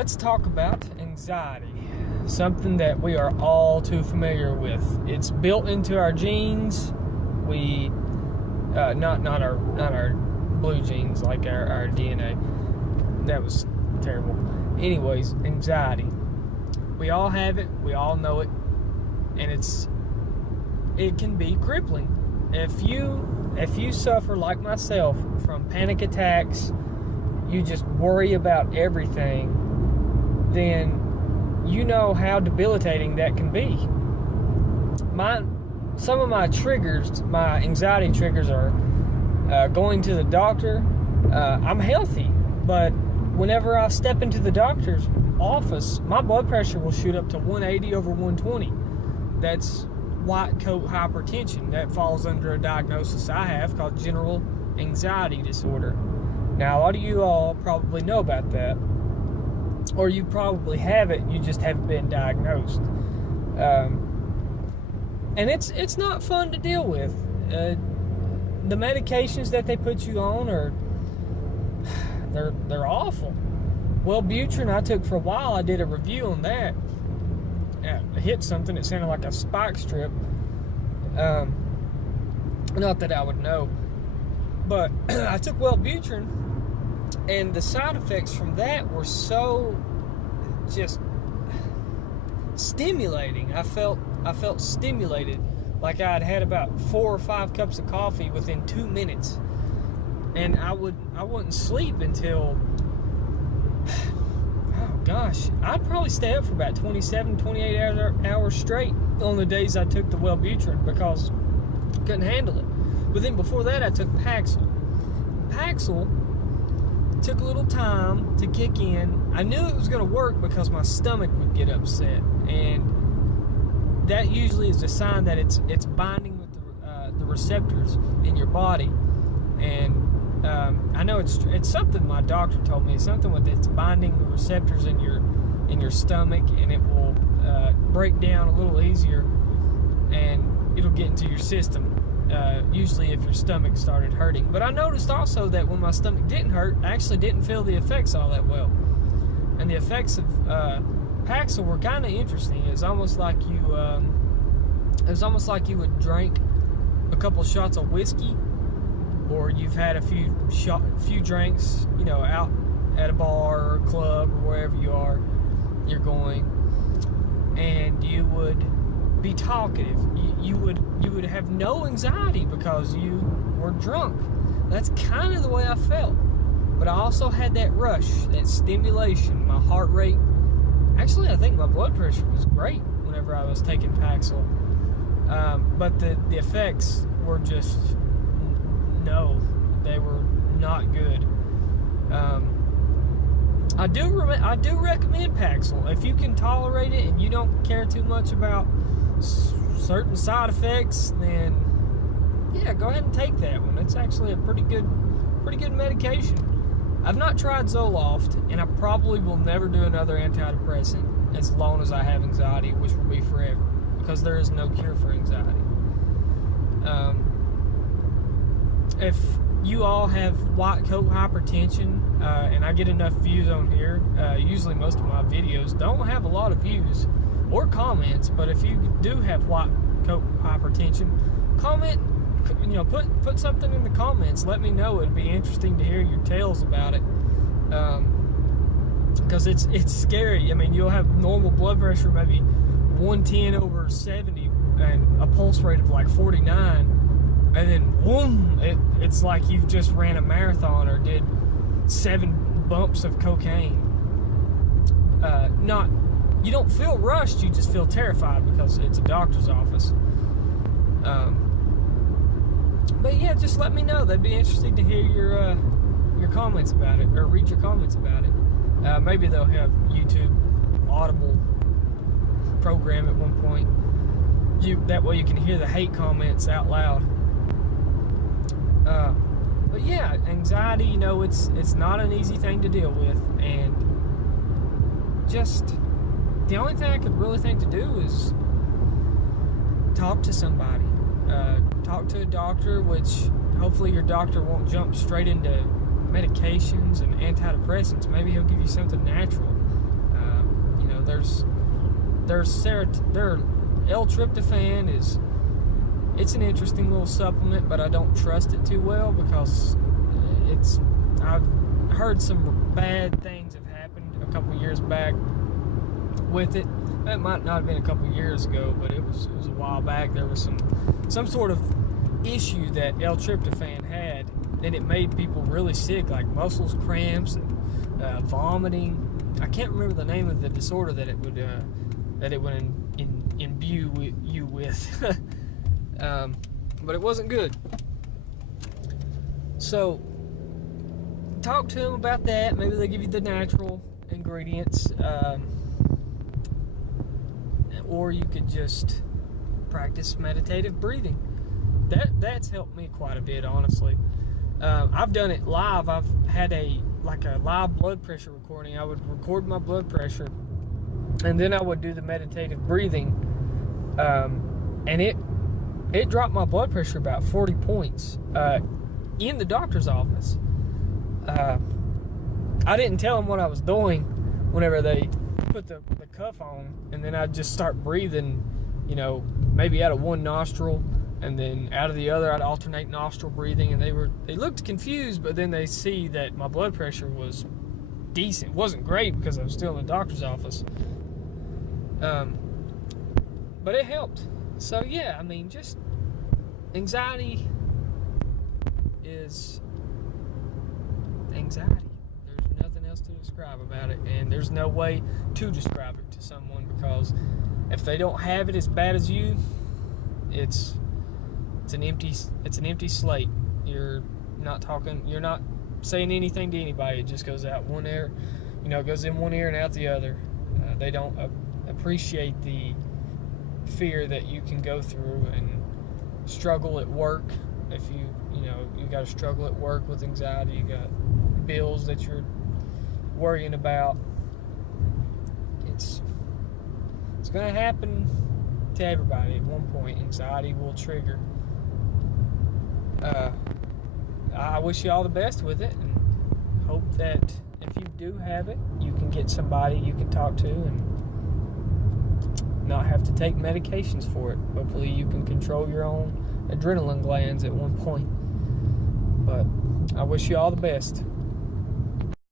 let's talk about anxiety, something that we are all too familiar with. It's built into our genes. We, not our blue genes, like our DNA. That was terrible. Anyways, anxiety. We all have it. We all know it, and it can be crippling. If you suffer like myself from panic attacks, you just worry about everything, then you know how debilitating that can be. Some of my triggers, my anxiety triggers are going to the doctor. I'm healthy, but whenever I step into the doctor's office, my blood pressure will shoot up to 180 over 120. That's white coat hypertension. That falls under a diagnosis I have called general anxiety disorder. Now, a lot of you all probably know about that, or you probably have it, you just haven't been diagnosed. And it's not fun to deal with. The medications that they put you on they're awful. Wellbutrin I took for a while. I did a review on that. I hit something that sounded like a spike strip. Not that I would know, but I took Wellbutrin, and the side effects from that were so just stimulating. I felt stimulated, like I had about 4 or 5 cups of coffee within 2 minutes, and I wouldn't sleep until, oh gosh, I'd probably stay up for about 27, 28 hours straight on the days I took the Wellbutrin because I couldn't handle it. But then before that, I took Paxil. Paxil took a little time to kick in. I knew it was going to work because my stomach would get upset, and that usually is a sign that it's binding with the receptors in your body. And I know it's something my doctor told me. It's something with it's binding the receptors in your stomach, and it will break down a little easier, and it'll get into your system. Usually if your stomach started hurting. But I noticed also that when my stomach didn't hurt, I actually didn't feel the effects all that well. And the effects of Paxil were kind of interesting. It was almost like you would drink a couple shots of whiskey, or you've had a few drinks, out at a bar or a club or wherever you're going, and you would be talkative. You would have no anxiety because you were drunk. That's kind of the way I felt. But I also had that rush, that stimulation. My heart rate, actually I think my blood pressure was great whenever I was taking Paxil. But the effects were just, no, they were not good. I do recommend Paxil. If you can tolerate it and you don't care too much about certain side effects, then yeah, go ahead and take that one. It's actually a pretty good medication. I've not tried Zoloft, and I probably will never do another antidepressant as long as I have anxiety, which will be forever, because there is no cure for anxiety. If you all have white coat hypertension, and I get enough views on here, usually most of my videos don't have a lot of views or comments, but if you do have white coat hypertension, comment, put something in the comments. Let me know. It'd be interesting to hear your tales about it, because it's scary. I mean, you'll have normal blood pressure, maybe 110 over 70, and a pulse rate of like 49, and then boom, it's like you've just ran a marathon or did 7 bumps of cocaine. You don't feel rushed, you just feel terrified because it's a doctor's office. But yeah, just let me know. That'd be interesting to hear your comments about it, or read your comments about it. Maybe they'll have YouTube Audible program at one point. That way you can hear the hate comments out loud. But yeah, anxiety, it's not an easy thing to deal with, and just the only thing I could really think to do is talk to somebody. Talk to a doctor, which hopefully your doctor won't jump straight into medications and antidepressants. Maybe he'll give you something natural. L-tryptophan it's an interesting little supplement, but I don't trust it too well because I've heard some bad things have happened a couple years back with it. It might not have been a couple years ago, but it was a while back. There was some sort of issue that L-tryptophan had, and it made people really sick, like muscles cramps and vomiting. I can't remember the name of the disorder that it would imbue you with, but it wasn't good. So talk to them about that. Maybe they give you the natural ingredients, or you could just practice meditative breathing. That's helped me quite a bit, honestly. I've done it live. I've had a live blood pressure recording. I would record my blood pressure, and then I would do the meditative breathing, and it dropped my blood pressure about 40 points in the doctor's office. I didn't tell them what I was doing whenever they put the cuff on, and then I'd just start breathing, maybe out of one nostril and then out of the other. I'd alternate nostril breathing, and they looked confused, but then they see that my blood pressure was decent. It wasn't great because I was still in the doctor's office, but it helped. So yeah, just anxiety is anxiety. There's nothing else to describe about it, and there's no way to describe it to someone, because if they don't have it as bad as you, it's an empty slate. You're not saying anything to anybody. It just goes out one ear, it goes in one ear and out the other. They don't appreciate the fear that you can go through and struggle at work. If you got to struggle at work with anxiety, you got bills that you're worrying about. It's going to happen to everybody at one point. Anxiety will trigger. I wish you all the best with it, and hope that if you do have it, you can get somebody you can talk to and not have to take medications for it. Hopefully you can control your own adrenaline glands at one point. But I wish you all the best.